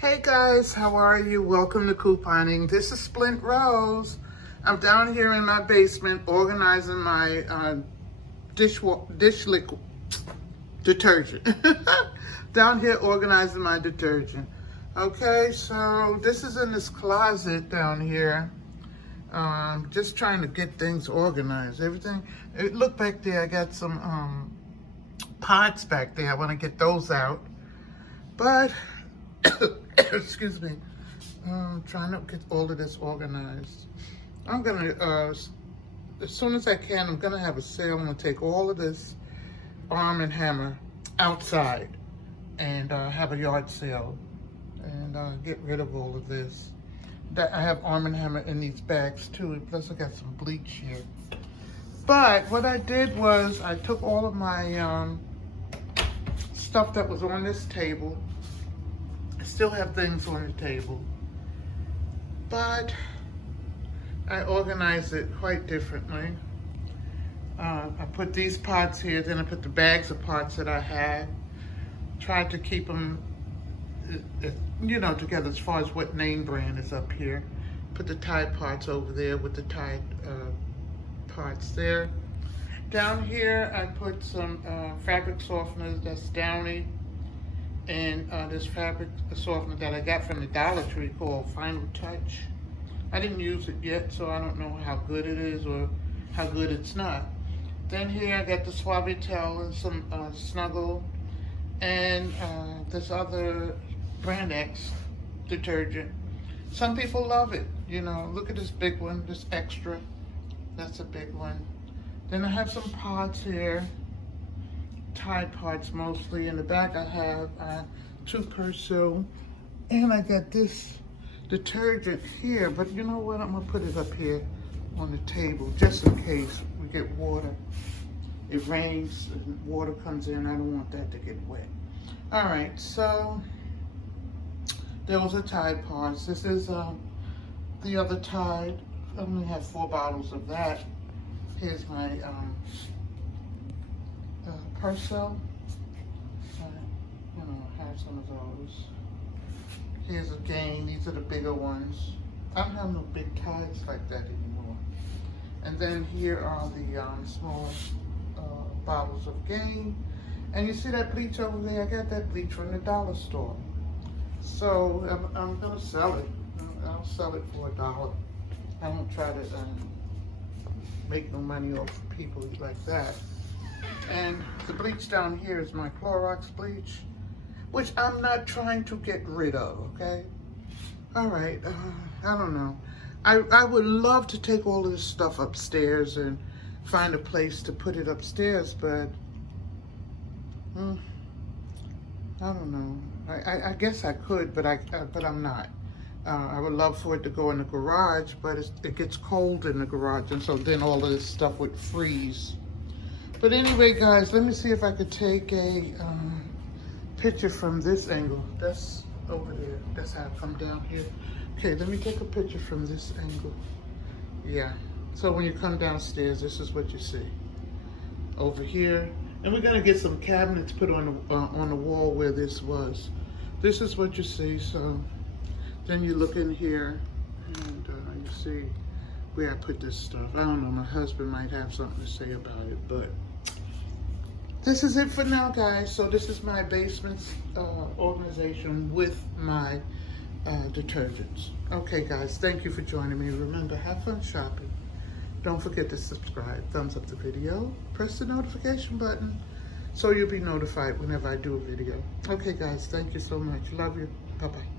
Hey guys, how are you? Welcome to Couponing. This is Splint Rose. I'm down here in my basement organizing my dish liquid detergent. Down here organizing my detergent. Okay, so this is in this closet down here. Just trying to get things organized. Everything. Look back there. I got some pots back there. I want to get those out, but. Excuse me. I'm trying to get all of this organized. I'm gonna, as soon as I can, I'm gonna have a sale. I'm gonna take all of this Arm & Hammer outside and have a yard sale and get rid of all of this. I have Arm & Hammer in these bags too. Plus I got some bleach here. But what I did was I took all of my stuff that was on this table. Still have things on the table, but I organized it quite differently. I put these pots here, then I put the bags of pots that I had. Tried to keep them, you know, together as far as what name brand is up here. Put the Tide pots over there with the Tide pots there. Down here, I put some fabric softeners, that's Downy. And this fabric softener that I got from the Dollar Tree called Final Touch. I didn't use it yet, so I don't know how good it is or how good it's not. Then here I got the Suavitel and some Snuggle and this other brand X detergent. Some people love it, you know. Look at this big one, this extra. That's a big one. Then I have some pods here. Tide pods mostly. In the back I have 2 Persil, and I got this detergent here, but you know what, I'm gonna put it up here on the table just in case we get water. It rains and water comes in. I don't want that to get wet. All right, so those are Tide pods. This is the other Tide. I only have 4 bottles of that. Here's my Persil, you know, have some of those. Here's a Gain. These are the bigger ones. I don't have no big Tides like that anymore. And then here are the small bottles of Gain. And you see that bleach over there? I got that bleach from the dollar store. So I'm gonna sell it. I'll sell it for $1. I won't try to make no money off of people like that. And the bleach down here is my Clorox bleach, which I'm not trying to get rid of, okay? All right, I don't know. I would love to take all of this stuff upstairs and find a place to put it upstairs, but I don't know. I guess I could, but I'm not. I would love for it to go in the garage, but it gets cold in the garage, and so then all of this stuff would freeze. But anyway, guys, let me see if I could take a picture from this angle. That's over there. That's how I come down here. Okay, let me take a picture from this angle. Yeah. So when you come downstairs, this is what you see. Over here. And we're gonna get some cabinets put on the wall where this was. This is what you see. So then you look in here, and you see where I put this stuff. I don't know, my husband might have something to say about it, but this is it for now, guys. So this is my basement organization with my detergents. Okay, guys, thank you for joining me. Remember, have fun shopping. Don't forget to subscribe, thumbs up the video, press the notification button so you'll be notified whenever I do a video. Okay, guys, thank you so much. Love you. Bye-bye.